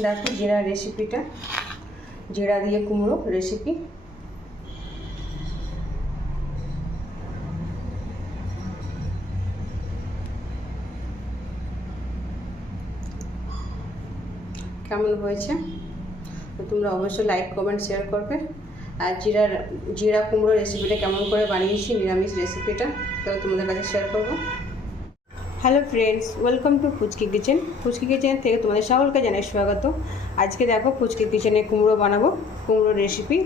দেখো জিরা রেসিপিটা, জিরা দিয়ে কুমড়ো রেসিপি। কেমন হয়েছে তোমরা অবশ্যই লাইক কমেন্ট শেয়ার করবে। আর জিরা কুমড়ো রেসিপিটা কেমন করে বানিয়েছি, নিরামিষ রেসিপিটা, তো তোমাদের কাছে শেয়ার করবো। Hello friends, welcome to ফুচকি kitchen. ফুচকি kitchen থেকে তোমাদের সকলকে জানাই স্বাগত। আজকে দেখো ফুচকি কিচেনে কুমড়ো বানাবো, কুমড়ো রেসিপি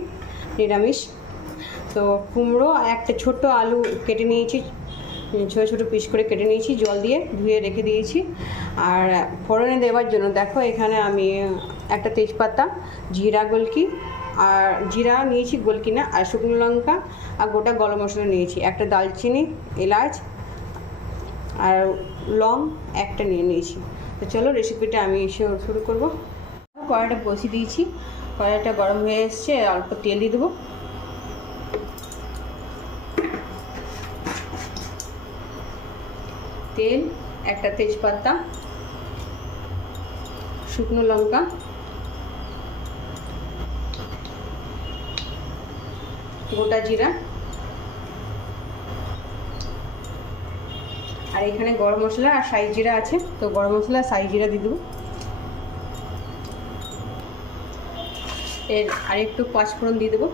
নিরামিষ। তো কুমড়ো আর একটা ছোট্ট আলু কেটে নিয়েছি, ছোটো ছোটো পিস করে কেটে নিয়েছি, জল দিয়ে ধুয়ে রেখে দিয়েছি। আর ফোড়নে দেওয়ার জন্য দেখো এখানে আমি একটা তেজপাতা, জিরা গোলকি, আর জিরা নিয়েছি গোলকি না, আর শুকনো লঙ্কা আর গোটা গরম মশলা নিয়েছি, একটা দালচিনি, এলাচ আর লং একটা নিয়ে নিয়েছি। তো চলো রেসিপিটা আমি শুরু করব। কড়াইটা বসিয়ে দিয়েছি, কড়াইটা গরম হয়ে এসছে, অল্প তেল দিয়ে দেবো। তেল, একটা তেজপাতা, শুকনো লঙ্কা, গোটা জিরা, আর এখানে গরম মশলা আর সাই জিরা আছে, তো গরম মশলা সাই জিরা দিয়ে দেবো। এর আর একটু পাঁচফোড়ন দিয়ে দেবো,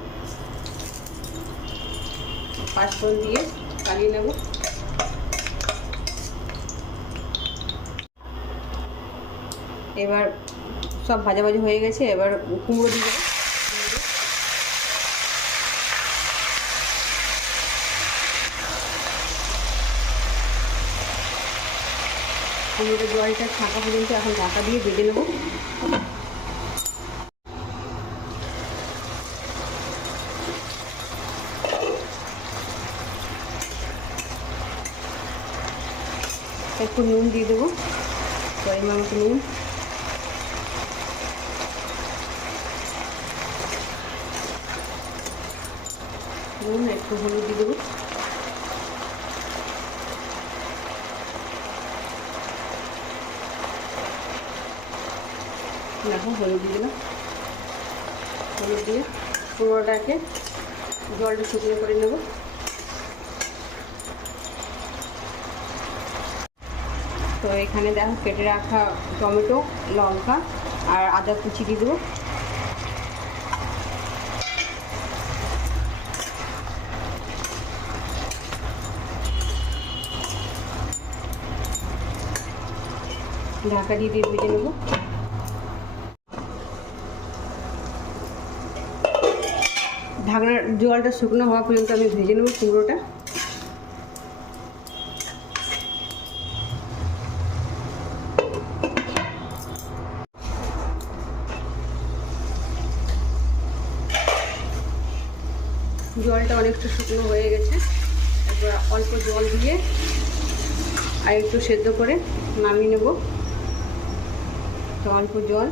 পাঁচফোড়ন দিয়ে চালিয়ে নেব। এবার সব ভাজা ভাজা হয়ে গেছে, এবার কুমড়ো দিয়ে দেবো। কুমড়োর জলটা ছাঁকা পর্যন্ত এখন ঢাকা দিয়ে ভেজে নেব। একটু নুন দিয়ে দেবো, পরিমাণ মতো নুন, একটু হলুদ দিয়ে দেবো। দেখো হলুদ দিয়ে দিলাম, হলুদ দিয়ে পুরোটাকে জলটা শুকনো করে নেব। তো এখানে দেখো কেটে রাখা টমেটো, লঙ্কা আর আদা কুচি দিয়ে দেবো। ঢাকা দিয়ে ভেজে নেব। ঢাকনার জলটা শুকনো হওয়া পর্যন্ত আমি ভেজে নেব কুমড়োটা। জলটা অনেকটা শুকনো হয়ে গেছে, তারপর অল্প জল দিয়ে আর একটু সেদ্ধ করে নামিয়ে নেব। তো অল্প জল,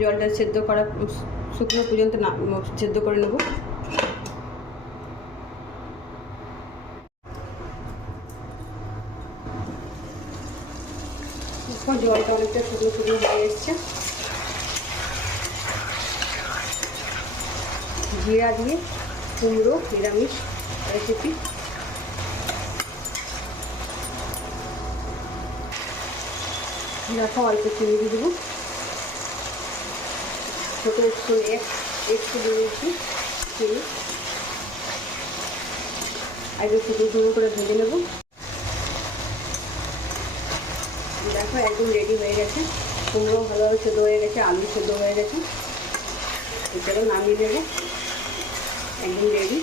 জলটা সেদ্ধ করা শুকনো পর্যন্ত সেদ্ধ করে নেব। জলটা অনেকটা শুকনো শুকনো হয়ে এসছে। জিরা দিয়ে কুমড়ো নিরামিষ রেসিপি। দেখো অল্প চিনি দিয়ে দেবো, ছোটো একটু দিয়েছি চিনি। আগে শুকনো শুকনো করে ভেজে নেব। দেখো একদম রেডি হয়ে গেছে, কুমড়ো ভালোভাবে সেদ্ধ হয়ে গেছে, আলু সেদ্ধ হয়ে গেছে। এটাকে নামিয়ে নেব, একদম রেডি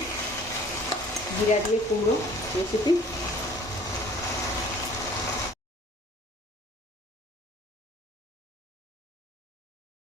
জিরা দিয়ে কুমড়ো রেসিপি।